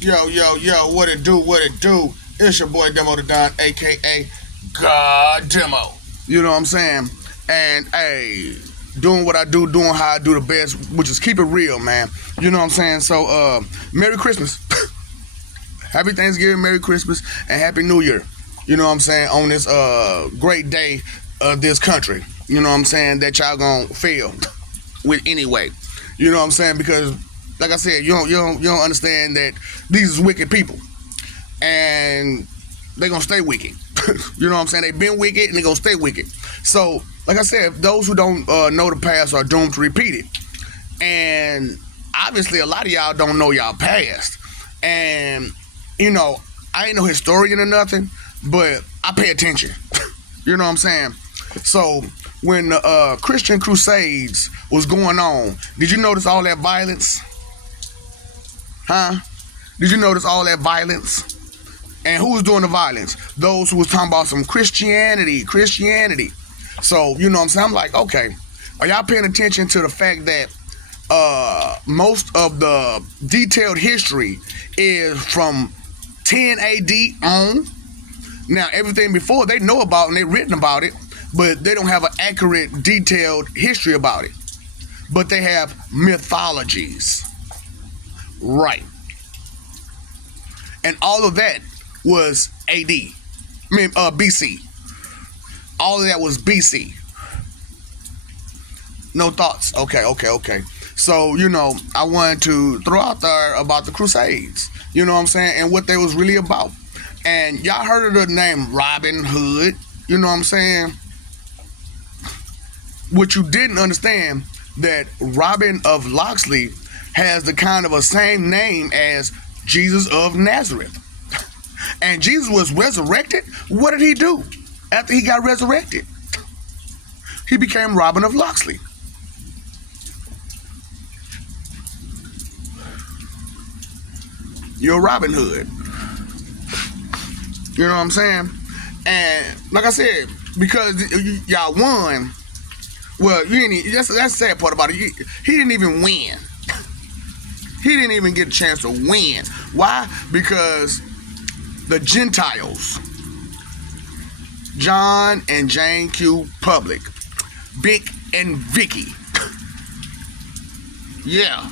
Yo, what it do, what it do? It's your boy Demo the Don, aka God Demo. You know what I'm saying? And hey, doing what I do, doing how I do the best, which is keep it real, man. You know what I'm saying? So, Merry Christmas. Happy Thanksgiving, Merry Christmas, and Happy New Year. You know what I'm saying? On this great day of this country. You know what I'm saying? That y'all gonna fail with anyway. You know what I'm saying? Because like I said, you don't understand that these is wicked people. And they gonna stay wicked. You know what I'm saying? They've been wicked and they gonna stay wicked. So, like I said, those who don't know the past are doomed to repeat it. And obviously a lot of y'all don't know y'all past. And you know, I ain't no historian or nothing, but I pay attention. You know what I'm saying? So when the Christian Crusades was going on, did you notice all that violence? Huh? Did you notice all that violence? And who was doing the violence? Those who was talking about some Christianity. So, you know what I'm saying? I'm like, okay, are y'all paying attention to the fact that most of the detailed history is from 10 AD on? Now, everything before they know about and they've written about it, but they don't have an accurate, detailed history about it. But they have mythologies. Right. And all of that was AD. BC. All of that was BC. No thoughts. Okay. So, you know, I wanted to throw out there about the Crusades. You know what I'm saying? And what they was really about. And y'all heard of the name Robin Hood. You know what I'm saying? What you didn't understand, that Robin of Locksley has the kind of a same name as Jesus of Nazareth. And Jesus was resurrected. What did he do after he got resurrected? He became Robin of Locksley. You're Robin Hood. You know what I'm saying? And like I said, because y'all won, well, you didn't. That's the sad part about it. He didn't even win. He didn't even get a chance to win. Why? Because the Gentiles, John and Jane Q. Public, Vic and Vicky. Yeah.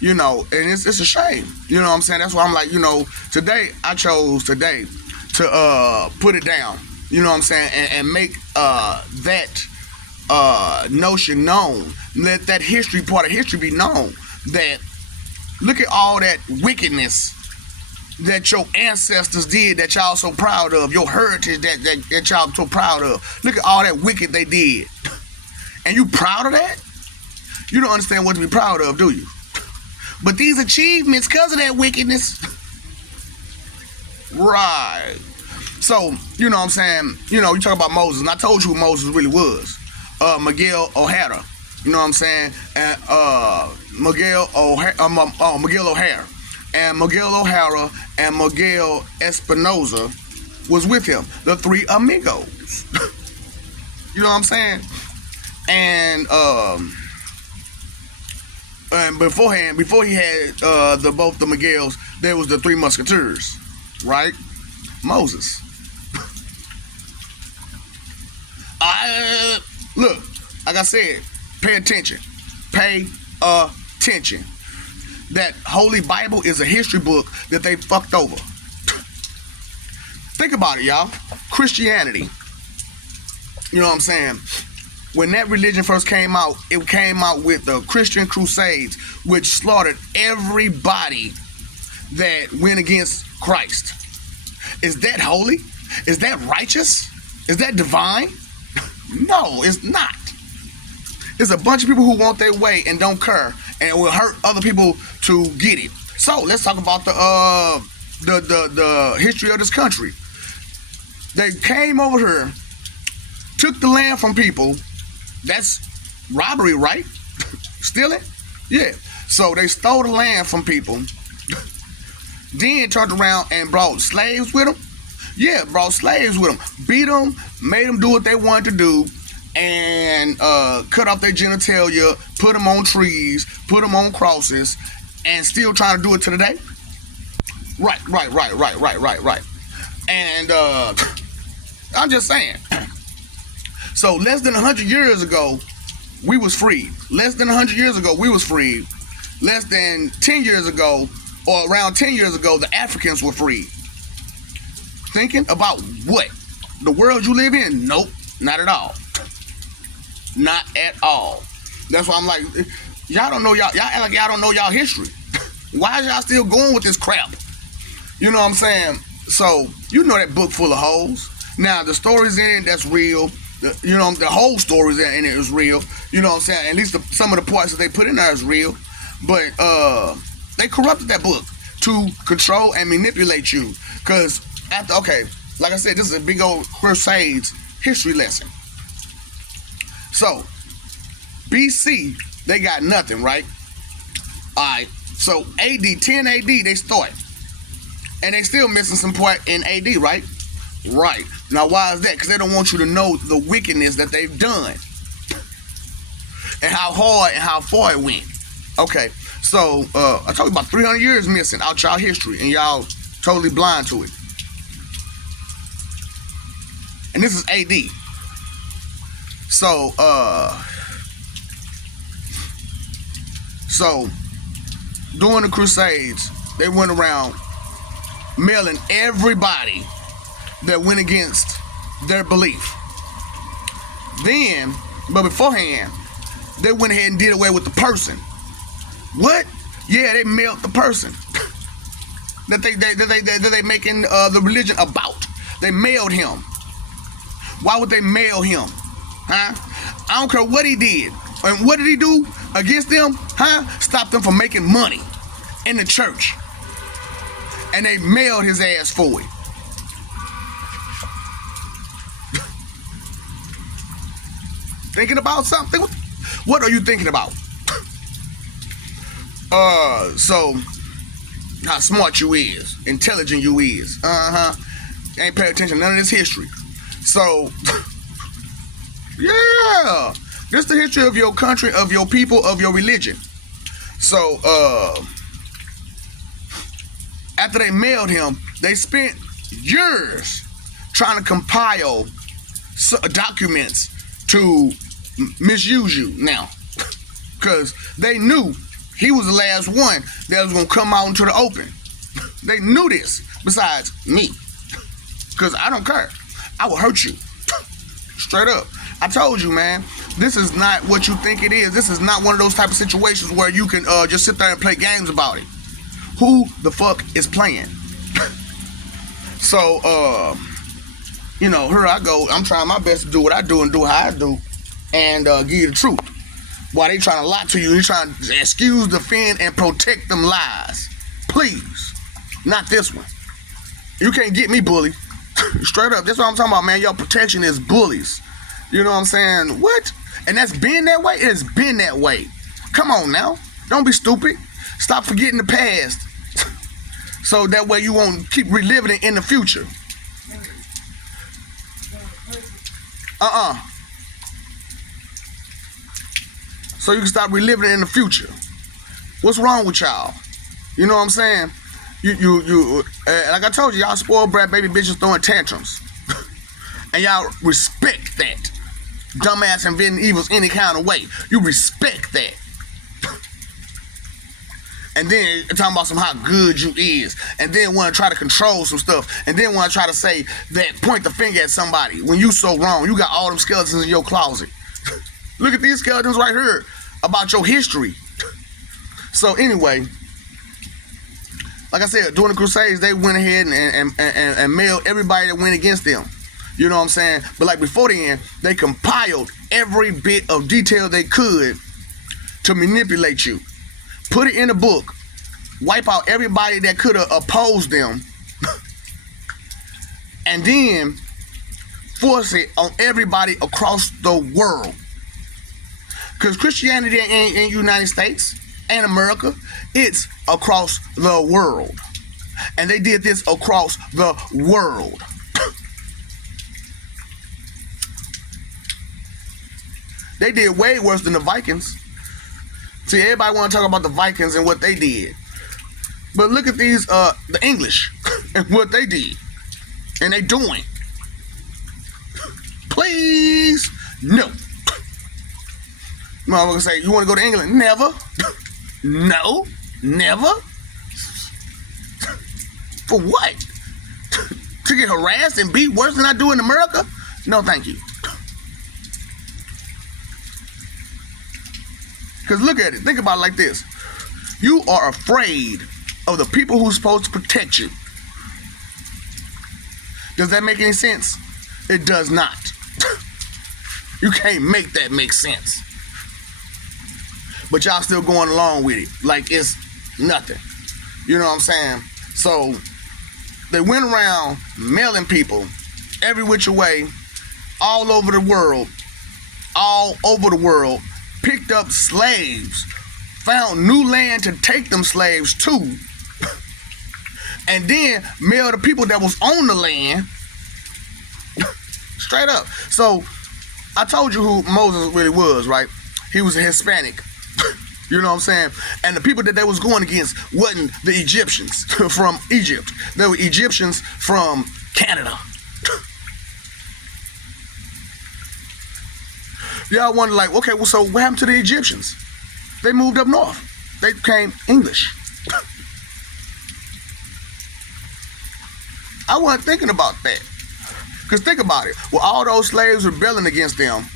You know, and it's a shame. You know what I'm saying? That's why I'm like, you know, I chose today to put it down. You know what I'm saying? And make that notion known. Let that part of history be known. That look at all that wickedness that your ancestors did, that y'all so proud of. Your heritage that y'all so proud of. Look at all that wicked they did. And you proud of that? You don't understand what to be proud of, do you? But these achievements, because of that wickedness. Right. So, you know what I'm saying? You know, you talk about Moses, and I told you who Moses really was. Miguel O'Hara. You know what I'm saying? And Miguel O'Hara. And Miguel O'Hara and Miguel Espinosa was with him. The three amigos. You know what I'm saying? And before he had both the Miguels, there was the three musketeers, right? Moses. Look, like I said, pay attention. That Holy Bible is a history book that they fucked over. Think about it, y'all. Christianity. You know what I'm saying? When that religion first came out, it came out with the Christian Crusades, which slaughtered everybody that went against Christ. Is that holy? Is that righteous? Is that divine? No, it's not. It's a bunch of people who want their way and don't care and will hurt other people to get it. So let's talk about the history of this country. They came over here, took the land from people. That's robbery, right? Stealing? Yeah. So they stole the land from people. Then turned around and brought slaves with them. Yeah, brought slaves with them. Beat them, made them do what they wanted to do, and cut off their genitalia, put them on trees, put them on crosses, and still trying to do it to the day? Right. And I'm just saying. So less than 100 years ago, we was freed. Less than 100 years ago, we was freed. Less than 10 years ago, or around 10 years ago, the Africans were freed. Thinking about what? The world you live in? Nope, not at all. Not at all. That's why I'm like, y'all don't know y'all act like y'all don't know y'all history. Why is y'all still going with this crap? You know what I'm saying? So, you know that book full of holes. Now, the stories in it, that's real. The whole stories in it is real. You know what I'm saying? At least some of the parts that they put in there is real. But they corrupted that book to control and manipulate you. Because like I said, this is a big old Crusades history lesson. So, BC, they got nothing, right? Alright, so 10 AD, they start. And they still missing some part in AD, right? Right. Now, why is that? Because they don't want you to know the wickedness that they've done. And how hard and how far it went. Okay, so I told you about 300 years missing out y'all history, and y'all totally blind to it. And this is AD. So during the Crusades, they went around mailing everybody that went against their belief. But beforehand, they went ahead and did away with the person. What? Yeah, they mailed the person that they making the religion about. They mailed him. Why would they mail him? Huh? I don't care what he did. And what did he do against them? Huh? Stop them from making money in the church. And they mailed his ass for it. Thinking about something? What are you thinking about? So how smart you is, intelligent you is. Ain't paying attention to none of this history. So yeah, this is the history of your country, of your people, of your religion. So after they mailed him, they spent years trying to compile documents to misuse you now, because they knew he was the last one that was going to come out into the open. They knew this, besides me, because I don't care. I will hurt you. Straight up. I told you, man, this is not what you think it is. This is not one of those type of situations where you can just sit there and play games about it. Who the fuck is playing? So, here I go. I'm trying my best to do what I do and do how I do, and give you the truth. While they trying to lie to you, you trying to excuse, defend, and protect them lies. Please. Not this one. You can't get me, bully. Straight up. That's what I'm talking about, man. Your protection is bullies. You know what I'm saying? What? And that's been that way? It's been that way. Come on now. Don't be stupid. Stop forgetting the past. So that way you won't keep reliving it in the future. So you can stop reliving it in the future. What's wrong with y'all? You know what I'm saying? You like I told you, y'all spoiled brat baby bitches throwing tantrums. And y'all respect that. Dumbass inventing evils any kind of way. You respect that. And then talking about how good you is. And then want to try to control some stuff. And then want to try to say that, point the finger at somebody when you so wrong. You got all them skeletons in your closet. Look at these skeletons right here about your history. So anyway, like I said, during the Crusades, they went ahead and mailed everybody that went against them. You know what I'm saying? But like before then, they compiled every bit of detail they could to manipulate you. Put it in a book. Wipe out everybody that could have opposed them. And then force it on everybody across the world. Because Christianity ain't in the United States and America. It's across the world. And they did this across the world. They did way worse than the Vikings. See, everybody want to talk about the Vikings and what they did. But look at these, the English and what they did. And they doing. Please, no. Motherfucker say, you want to go to England? Never. No, never. For what? To get harassed and beat worse than I do in America? No, thank you. Because look at it. Think about it like this. You are afraid of the people who's supposed to protect you. Does that make any sense? It does not. You can't make that make sense. But y'all still going along with it like it's nothing. You know what I'm saying? So they went around mailing people every which way, all over the world, picked up slaves, found new land to take them slaves to, and then mailed the people that was on the land straight up. So I told you who Moses really was, right? He was a Hispanic. You know what I'm saying? And the people that they was going against wasn't the Egyptians from Egypt. They were Egyptians from Canada. Y'all wonder, like, okay, well, so what happened to the Egyptians? They moved up north. They became English. I wasn't thinking about that. Because think about it. Well, all those slaves rebelling against them,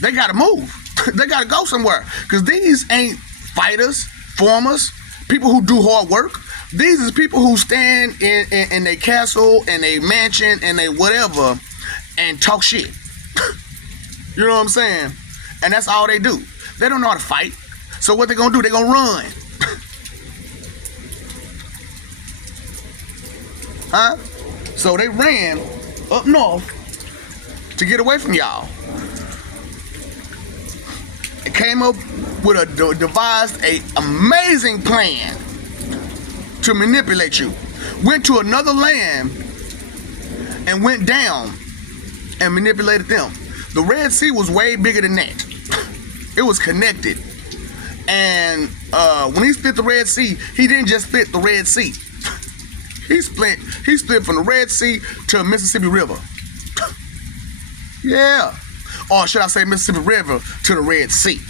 they got to move. They got to go somewhere. Because these ain't fighters, farmers, people who do hard work. These is people who stand in a castle, in a mansion, in a whatever, and talk shit. You know what I'm saying? And that's all they do. They don't know how to fight. So what they gonna do? They gonna run. Huh? So they ran up north to get away from y'all. It came up with devised a amazing plan to manipulate you. Went to another land and went down and manipulated them. The Red Sea was way bigger than that. It was connected. And when he split the Red Sea, he didn't just split the Red Sea. He split from the Red Sea to Mississippi River. Yeah. Or should I say Mississippi River to the Red Sea.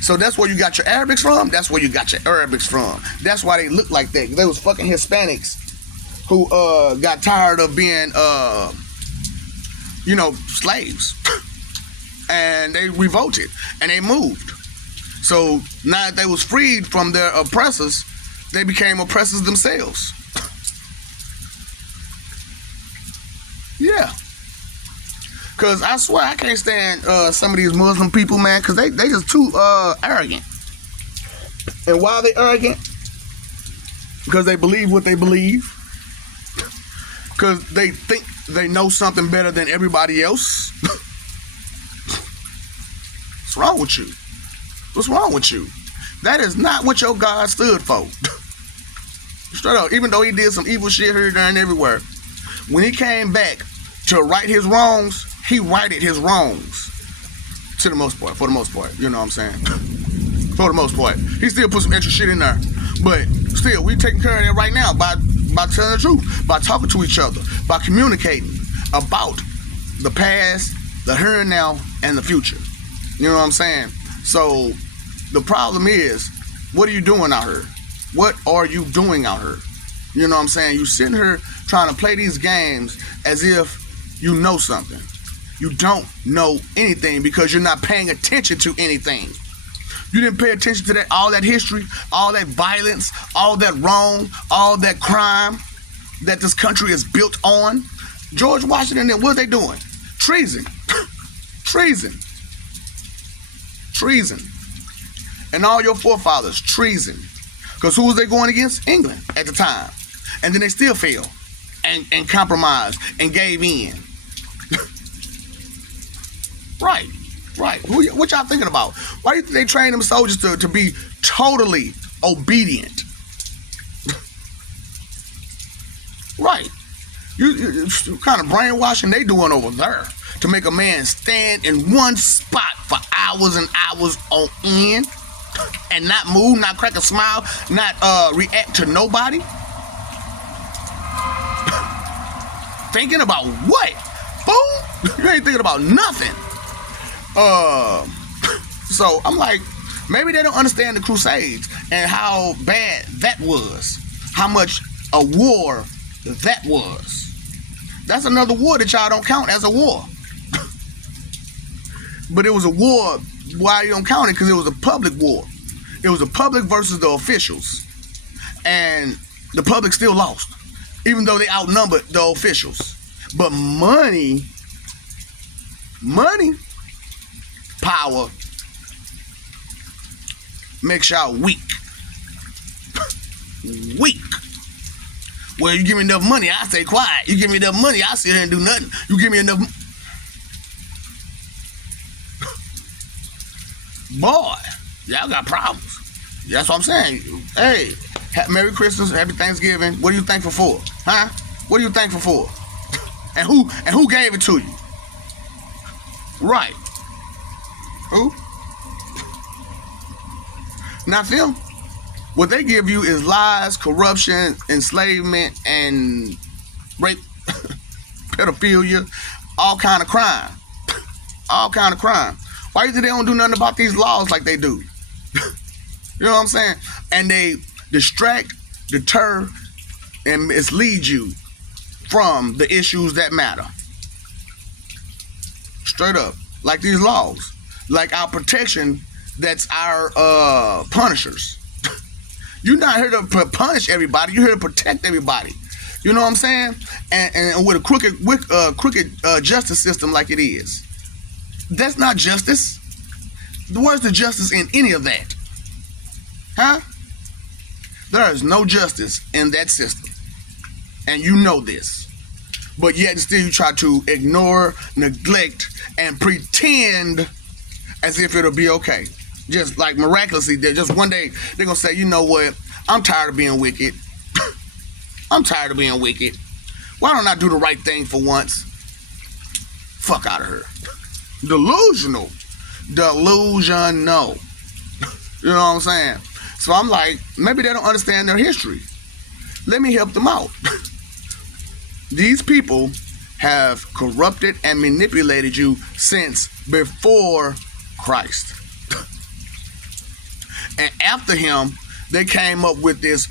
So that's where you got your Arabics from. That's where you got your Arabics from. That's why they look like that. They was fucking Hispanics who got tired of being, slaves. And they revolted and they moved. So now that they was freed from their oppressors, they became oppressors themselves. Yeah. Because I swear I can't stand some of these Muslim people, man, because they just too arrogant. And why are they arrogant? Because they believe what they believe. Because they think they know something better than everybody else. What's wrong with you? What's wrong with you? That is not what your God stood for. Straight up, even though he did some evil shit here, there, and everywhere, when he came back to right his wrongs, he righted his wrongs. To the most part, for the most part, you know what I'm saying? For the most part. He still put some extra shit in there. But still, we taking care of that right now by telling the truth, by talking to each other, by communicating about the past, the here and now, and the future. You know what I'm saying? So the problem is, what are you doing out here? What are you doing out here? You know what I'm saying? You sitting here trying to play these games as if you know something. You don't know anything because you're not paying attention to anything. You didn't pay attention to all that history, all that violence, all that wrong, all that crime that this country is built on. George Washington, and what are they doing? Treason. Treason. Treason. And all your forefathers, treason. Because who was they going against? England at the time. And then they still failed and compromised and gave in. Right. What y'all thinking about? Why do you think they train them soldiers to be totally obedient? Right. You kind of brainwashing they doing over there. to make a man stand in one spot for hours and hours on end and not move, not crack a smile, not react to nobody? Thinking about what? Fool? You ain't thinking about nothing. So I'm like, maybe they don't understand the Crusades and how bad that was, how much a war that was. That's another war that y'all don't count as a war. But it was a war. Why you don't count it? Because it was a public war. It was the public versus the officials. And the public still lost, even though they outnumbered the officials. But money, power makes y'all weak. Weak. Well, you give me enough money, I stay quiet. You give me enough money, I sit here and do nothing. You give me enough. Boy, y'all got problems. That's what I'm saying. Hey, Merry Christmas, Happy Thanksgiving. What are you thankful for? Huh? What are you thankful for? And who gave it to you? Right. Who? Not them. What they give you is lies, corruption, enslavement, and rape, pedophilia, all kind of crime. All kind of crime. Why do they don't do nothing about these laws like they do? You know what I'm saying? And they distract, deter, and mislead you from the issues that matter. Straight up. Like these laws. Like our protection, that's our punishers. You're not here to punish everybody. You're here to protect everybody. You know what I'm saying? And with a crooked justice system like it is, that's not justice. Where's the justice in any of that? Huh? There is no justice in that system, and you know this. But yet still you try to ignore, neglect, and pretend as if it'll be okay. Just like miraculously, just one day they're gonna say, you know what? I'm tired of being wicked. I'm tired of being wicked. Why don't I do the right thing for once? Fuck out of her. Delusional. Delusional. You know what I'm saying? So I'm like, maybe they don't understand their history. Let me help them out. These people have corrupted and manipulated you since before Christ. And after him, they came up with this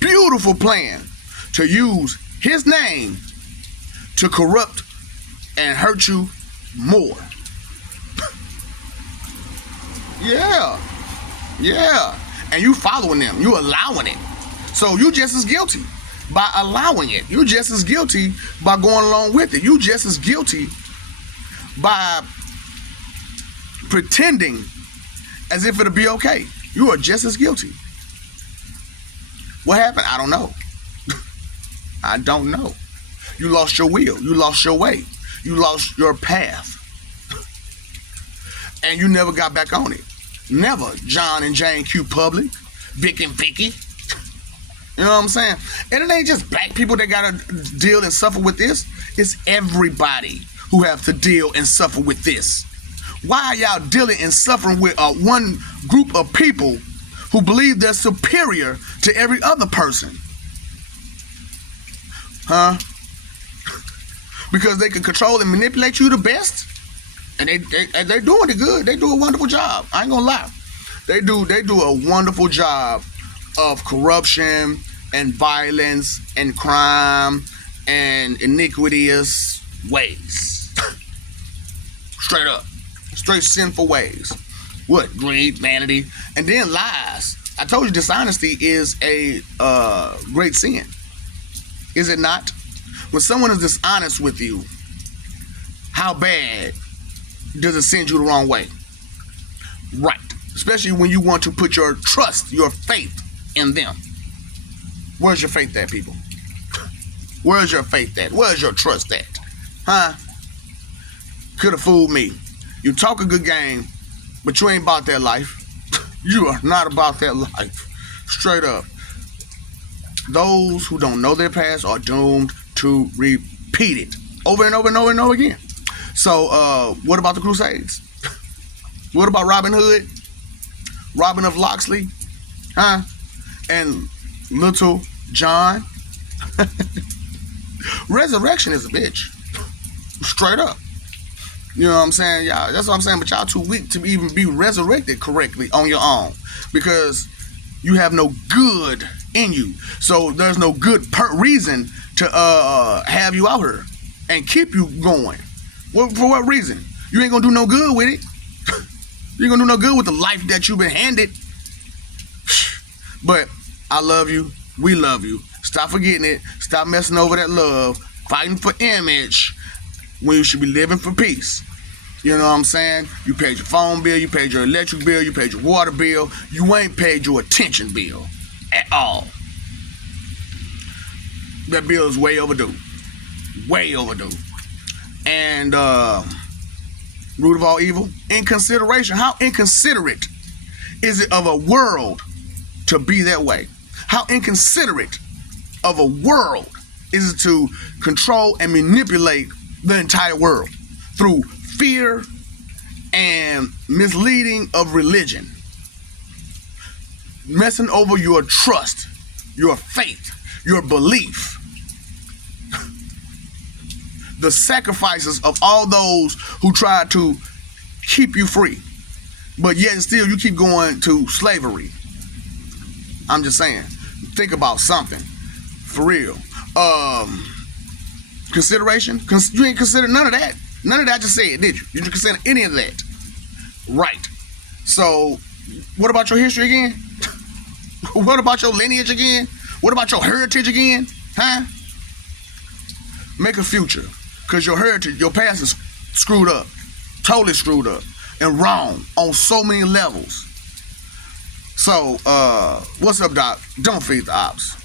beautiful plan to use his name to corrupt and hurt you more. Yeah. And you following them. You allowing it. So you just as guilty by allowing it. You just as guilty by going along with it. You just as guilty by pretending as if it'll be okay. You are just as guilty. What happened? I don't know. I don't know. You lost your will. You lost your way. You lost your path. And you never got back on it. Never. John and Jane Q Public. Vic and Vicky. You know what I'm saying? And it ain't just black people that gotta deal and suffer with this. It's everybody who have to deal and suffer with this. Why are y'all dealing and suffering with one group of people who believe they're superior to every other person? Huh? Because they can control and manipulate you the best? And they're doing it good. They do a wonderful job. I ain't gonna lie. They do a wonderful job of corruption and violence and crime and iniquitous ways. Straight up. Straight sinful ways. What? Greed, vanity, and then lies. I told you dishonesty is a great sin. Is it not? When someone is dishonest with you, how bad does it send you the wrong way? Right. Especially when you want to put your trust, your faith in them. Where's your faith at, people? Where's your faith at? Where's your trust at? Huh? Could have fooled me. You talk a good game, but you ain't about that life. You are not about that life. Straight up. Those who don't know their past are doomed to repeat it over and over and over and over again. So, what about the Crusades? What about Robin Hood? Robin of Locksley? Huh? And Little John? Resurrection is a bitch. Straight up. You know what I'm saying? Y'all, that's what I'm saying. But y'all too weak to even be resurrected correctly on your own. Because you have no good in you. So there's no good reason to have you out here and keep you going. For what reason? You ain't gonna do no good with it. You ain't gonna do no good with the life that you've been handed. But I love you. We love you. Stop forgetting it. Stop messing over that love. Fighting for image when you should be living for peace. You know what I'm saying? You paid your phone bill, you paid your electric bill, you paid your water bill. You ain't paid your attention bill at all. That bill is way overdue. Way overdue. And root of all evil, inconsideration. How inconsiderate is it of a world to be that way? How inconsiderate of a world is it to control and manipulate the entire world through fear and misleading of religion, messing over your trust, your faith, your belief, the sacrifices of all those who try to keep you free, but yet and still you keep going to slavery. I'm just saying, think about something for real. Consideration? You ain't consider none of that. None of that I just said, did you? You didn't consider any of that. Right. So, what about your history again? What about your lineage again? What about your heritage again? Huh? Make a future. Because your heritage, your past is screwed up. Totally screwed up. And wrong on so many levels. So, what's up, Doc? Don't feed the ops.